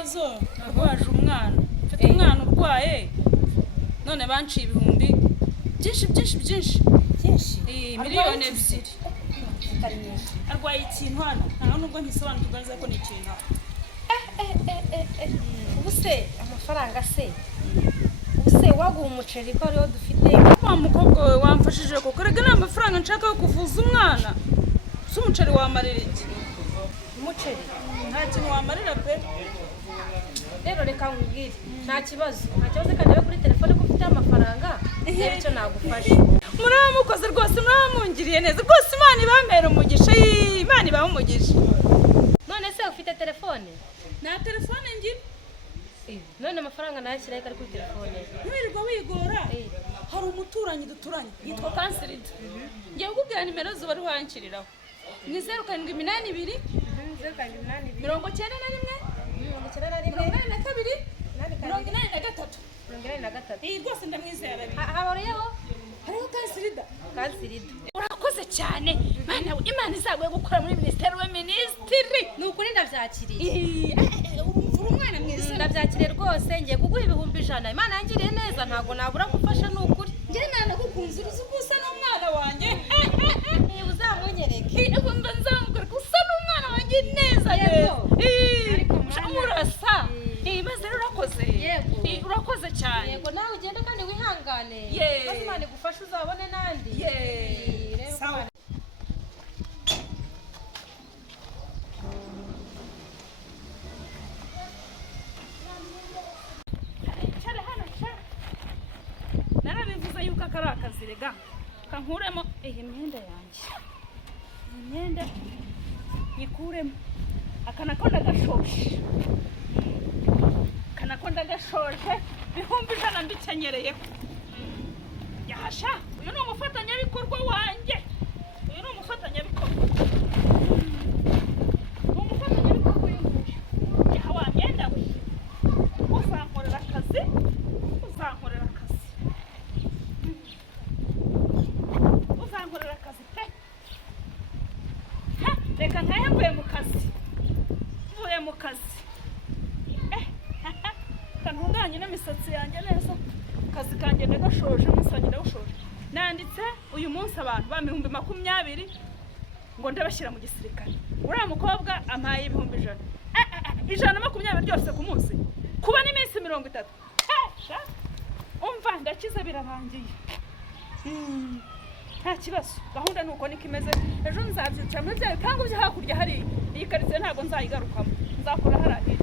ikibazo narwaje umwana mfite umwana urwaye none banciye ibihumbi byinshi miliyoni 2 arwaye ikintu hano nta nubwo ntisobanukirwa neza ko ni ikintu ubuse amafaranga se ubuse waguha umuceri ko ariho dufite wa mukobwa we wamfashije kuko rega nta mafaranga nshaka yo kuvuza umwana si umuceri wamarira iki umuceri nta kintu wamarira pe rero reka nkubwire nta kibazo kandi we kuri telefone ko ufite amafaranga rero icyo nagufasha muramukoze rwose muramungiriye neza rwose Imana ibamera umugisha Imana ibaha umugisha none se ufite telefone nta telefone ngira none amafaranga nayashyiraho ari kuri telefone ntiwirirwa wigora hari umuturanyi duturanye yitwa Kansirida ngiye kukubwira nimero zuba ari wankiriraho ni 0782 iyi rwose ndamwizera habareho hariho Kansirida urakoze cyane mana Imana izaguye gukora muri ministeri w'eminisitiri ni ukuri ndabyakiriye urumva umwana mwiza ndabyakiriye rwose ngiye kuguha ibihumbi 100 Imana yangiriye neza ntago nabura gufasha n'ukuri njye nanagukunze uzi ko usa n'umwana wanjye uzamunyereke mba nzamubwira ko usa n'umwana wanjye neza urasa maze urakoze urakoze cyane yego nawe ugende kandi wihangane maze Imana igufashe uzabone nandi sawa narabivuze yuko akari akazi rega kankuremo imyenda yanjye imyenda yikuremo akanako ndagashoshe ibihumbi 100 mbikenyereye yasha uyu ni umufatanyabikorwa wanjye yaha wa myenda we uzankorera akazi pe reka nkahe mvuye mu kazi kantunganye n'imisatsi yanjye neza akazi kanjye ndagashoje umunsi ndawushoje nanditse uyu munsi abantu ba 20 ngo ndabashyira mu gisirikare uriya mukobwa ampaye ibihumbi 120 byose ku munsi kuba n'iminsi 30 umva ndakize birarangiye nta kibazo gahunda nuko niko imeze ejo nzabyutsa muri bya bipangu byo hakurya hari iyi karitsiye ntabwo nzayigarukamo nzakora hariya